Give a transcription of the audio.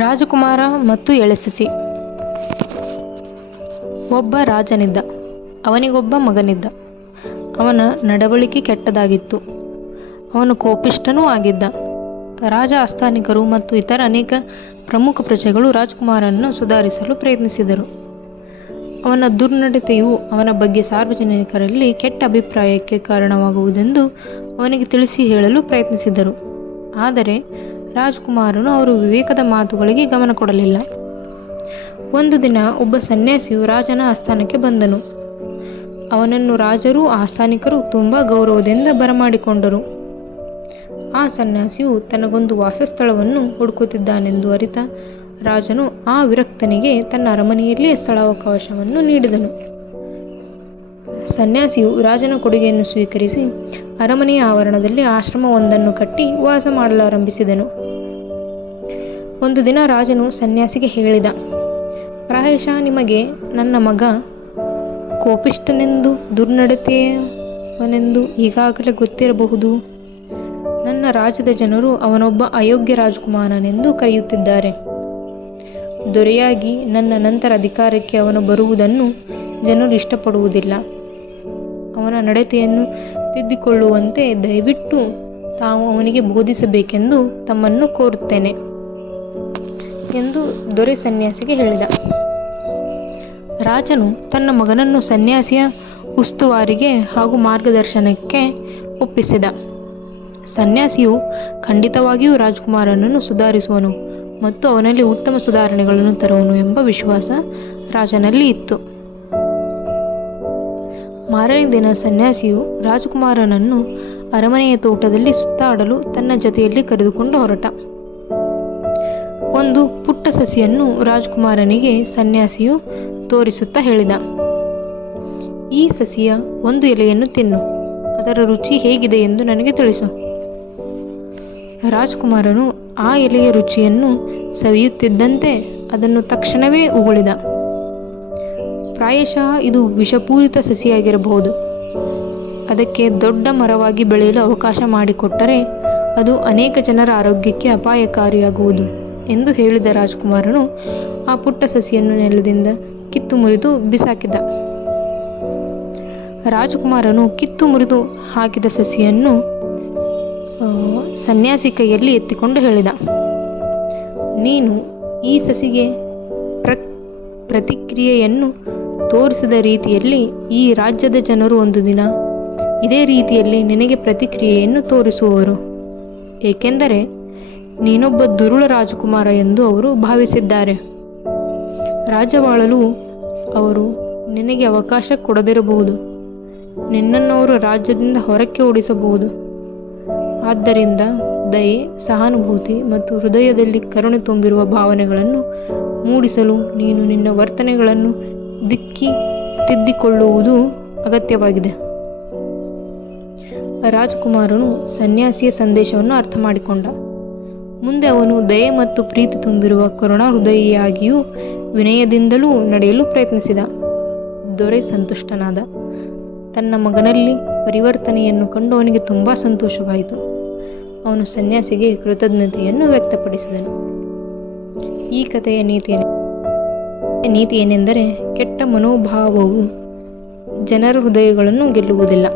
ರಾಜಕುಮಾರ ಮತ್ತು ಎಳೆಸಸಿ. ಒಬ್ಬ ರಾಜನಿದ್ದ. ಅವನಿಗೊಬ್ಬ ಮಗನಿದ್ದ. ಅವನ ನಡವಳಿಕೆ ಕೆಟ್ಟದಾಗಿತ್ತು. ಅವನು ಕೋಪಿಷ್ಠನೂ ಆಗಿದ್ದ. ರಾಜ, ಆಸ್ಥಾನಿಕರು ಮತ್ತು ಇತರ ಅನೇಕ ಪ್ರಮುಖ ಪ್ರಜೆಗಳು ರಾಜಕುಮಾರನನ್ನು ಸುಧಾರಿಸಲು ಪ್ರಯತ್ನಿಸಿದರು. ಅವನ ದುರ್ನಡತೆಯು ಅವನ ಬಗ್ಗೆ ಸಾರ್ವಜನಿಕರಲ್ಲಿ ಕೆಟ್ಟ ಅಭಿಪ್ರಾಯಕ್ಕೆ ಕಾರಣವಾಗುವುದೆಂದು ಅವನಿಗೆ ತಿಳಿಸಿ ಹೇಳಲು ಪ್ರಯತ್ನಿಸಿದರು. ಆದರೆ ರಾಜಕುಮಾರನು ಅವರ ವಿವೇಕದ ಮಾತುಗಳಿಗೆ ಗಮನ ಕೊಡಲಿಲ್ಲ. ಒಂದು ದಿನ ಒಬ್ಬ ಸನ್ಯಾಸಿಯು ರಾಜನ ಆಸ್ಥಾನಕ್ಕೆ ಬಂದನು. ಅವನನ್ನು ರಾಜರು, ಆಸ್ಥಾನಿಕರು ತುಂಬ ಗೌರವದಿಂದ ಬರಮಾಡಿಕೊಂಡರು. ಆ ಸನ್ಯಾಸಿಯು ತನಗೊಂದು ವಾಸಸ್ಥಳವನ್ನು ಹುಡುಕುತ್ತಿದ್ದಾನೆಂದು ಅರಿತ ರಾಜನು ಆ ವಿರಕ್ತನಿಗೆ ತನ್ನ ಅರಮನೆಯಲ್ಲೇ ಸ್ಥಳಾವಕಾಶವನ್ನು ನೀಡಿದನು. ಸನ್ಯಾಸಿಯು ರಾಜನ ಕೊಡುಗೆಯನ್ನು ಸ್ವೀಕರಿಸಿ ಅರಮನೆಯ ಆವರಣದಲ್ಲಿ ಆಶ್ರಮವೊಂದನ್ನು ಕಟ್ಟಿ ವಾಸ ಮಾಡಲಾರಂಭಿಸಿದನು. ಒಂದು ದಿನ ರಾಜನು ಸನ್ಯಾಸಿಗೆ ಹೇಳಿದ, ಪ್ರಾಯಶಃ ನಿಮಗೆ ನನ್ನ ಮಗ ಕೋಪಿಷ್ಠನೆಂದು, ದುರ್ನಡತೆಯವನೆಂದು ಈಗಾಗಲೇ ಗೊತ್ತಿರಬಹುದು. ನನ್ನ ರಾಜ್ಯದ ಜನರು ಅವನೊಬ್ಬ ಅಯೋಗ್ಯ ರಾಜಕುಮಾರನೆಂದು ಕರೆಯುತ್ತಿದ್ದಾರೆ. ದೊರೆಯಾಗಿ ನನ್ನ ನಂತರ ಅಧಿಕಾರಕ್ಕೆ ಅವನು ಬರುವುದನ್ನು ಜನರು ಇಷ್ಟಪಡುವುದಿಲ್ಲ. ಅವನ ನಡತೆಯನ್ನು ತಿದ್ದಿಕೊಳ್ಳುವಂತೆ ದಯವಿಟ್ಟು ತಾವು ಅವನಿಗೆ ಬೋಧಿಸಬೇಕೆಂದು ತಮ್ಮನ್ನು ಕೋರುತ್ತೇನೆ ಎಂದು ದೊರೆ ಸನ್ಯಾಸಿಗೆ ಹೇಳಿದ. ರಾಜನು ತನ್ನ ಮಗನನ್ನು ಸನ್ಯಾಸಿಯ ಉಸ್ತುವಾರಿಗೆ ಹಾಗೂ ಮಾರ್ಗದರ್ಶನಕ್ಕೆ ಒಪ್ಪಿಸಿದ. ಸನ್ಯಾಸಿಯು ಖಂಡಿತವಾಗಿಯೂ ರಾಜಕುಮಾರನನ್ನು ಸುಧಾರಿಸುವನು ಮತ್ತು ಅವನಲ್ಲಿ ಉತ್ತಮ ಸುಧಾರಣೆಗಳನ್ನು ತರುವನು ಎಂಬ ವಿಶ್ವಾಸ ರಾಜನಲ್ಲಿ ಇತ್ತು. ಮಾರನೇ ದಿನ ಸನ್ಯಾಸಿಯು ರಾಜಕುಮಾರನನ್ನು ಅರಮನೆಯ ತೋಟದಲ್ಲಿ ಸುತ್ತಾಡಲು ತನ್ನ ಜೊತೆಯಲ್ಲಿ ಕರೆದುಕೊಂಡು ಹೊರಟ. ಒಂದು ಪುಟ್ಟ ಸಸಿಯನ್ನು ರಾಜಕುಮಾರನಿಗೆ ಸನ್ಯಾಸಿಯು ತೋರಿಸುತ್ತಾ ಹೇಳಿದ, ಈ ಸಸಿಯ ಒಂದು ಎಲೆಯನ್ನು ತಿನ್ನು. ಅದರ ರುಚಿ ಹೇಗಿದೆ ಎಂದು ನನಗೆ ತಿಳಿಸು. ರಾಜಕುಮಾರನು ಆ ಎಲೆಯ ರುಚಿಯನ್ನು ಸವಿಯುತ್ತಿದ್ದಂತೆ ಅದನ್ನು ತಕ್ಷಣವೇ ಉಗುಳಿದ. ಪ್ರಾಯಶಃ ಇದು ವಿಷಪೂರಿತ ಸಸಿಯಾಗಿರಬಹುದು. ಅದಕ್ಕೆ ದೊಡ್ಡ ಮರವಾಗಿ ಬೆಳೆಯಲು ಅವಕಾಶ ಮಾಡಿಕೊಟ್ಟರೆ ಅದು ಅನೇಕ ಜನರ ಆರೋಗ್ಯಕ್ಕೆ ಅಪಾಯಕಾರಿಯಾಗುವುದು ಎಂದು ಹೇಳಿದ ರಾಜಕುಮಾರನು ಆ ಪುಟ್ಟ ಸಸಿಯನ್ನು ನೆಲದಿಂದ ಕಿತ್ತು ಮುರಿದು ಬಿಸಾಕಿದ. ರಾಜಕುಮಾರನು ಕಿತ್ತು ಮುರಿದು ಹಾಕಿದ ಸಸಿಯನ್ನು ಸನ್ಯಾಸಿ ಕೈಯಲ್ಲಿ ಎತ್ತಿಕೊಂಡು ಹೇಳಿದ, ನೀನು ಈ ಸಸಿಗೆ ಪ್ರತಿಕ್ರಿಯೆಯನ್ನು ತೋರಿಸಿದ ರೀತಿಯಲ್ಲಿ ಈ ರಾಜ್ಯದ ಜನರು ಒಂದು ದಿನ ಇದೇ ರೀತಿಯಲ್ಲಿ ನಿನಗೆ ಪ್ರತಿಕ್ರಿಯೆಯನ್ನು ತೋರಿಸುವವರು. ಏಕೆಂದರೆ ನೀನೊಬ್ಬ ದುರುಳ ರಾಜಕುಮಾರ ಎಂದು ಅವರು ಭಾವಿಸಿದ್ದಾರೆ. ರಾಜ್ಯವಾಳಲು ಅವರು ನಿನಗೆ ಅವಕಾಶ ಕೊಡದಿರಬಹುದು. ನಿನ್ನನ್ನು ಅವರು ರಾಜ್ಯದಿಂದ ಹೊರಕ್ಕೆ ಓಡಿಸಬಹುದು. ಆದ್ದರಿಂದ ದಯೆ, ಸಹಾನುಭೂತಿ ಮತ್ತು ಹೃದಯದಲ್ಲಿ ಕರುಣೆ ತುಂಬಿರುವ ಭಾವನೆಗಳನ್ನು ಮೂಡಿಸಲು ನೀನು ನಿನ್ನ ವರ್ತನೆಗಳನ್ನು ತಿದ್ದಿಕೊಳ್ಳುವುದು ಅಗತ್ಯವಾಗಿದೆ. ರಾಜಕುಮಾರನು ಸನ್ಯಾಸಿಯ ಸಂದೇಶವನ್ನು ಅರ್ಥ ಮಾಡಿಕೊಂಡ. ಮುಂದೆ ಅವನು ದಯೆ ಮತ್ತು ಪ್ರೀತಿ ತುಂಬಿರುವ ಕರುಣಾ ಹೃದಯಿಯಾಗಿಯೂ ವಿನಯದಿಂದಲೂ ನಡೆಯಲು ಪ್ರಯತ್ನಿಸಿದ. ದೊರೆ ಸಂತುಷ್ಟನಾದ. ತನ್ನ ಮಗನಲ್ಲಿ ಪರಿವರ್ತನೆಯನ್ನು ಕಂಡು ಅವನಿಗೆ ತುಂಬ ಸಂತೋಷವಾಯಿತು. ಅವನು ಸನ್ಯಾಸಿಗೆ ಕೃತಜ್ಞತೆಯನ್ನು ವ್ಯಕ್ತಪಡಿಸಿದನು. ಈ ಕಥೆಯ ನೀತಿ ಏನೆಂದರೆ, ಕೆಟ್ಟ ಮನೋಭಾವವು ಜನರ ಹೃದಯಗಳನ್ನು ಗೆಲ್ಲುವುದಿಲ್ಲ.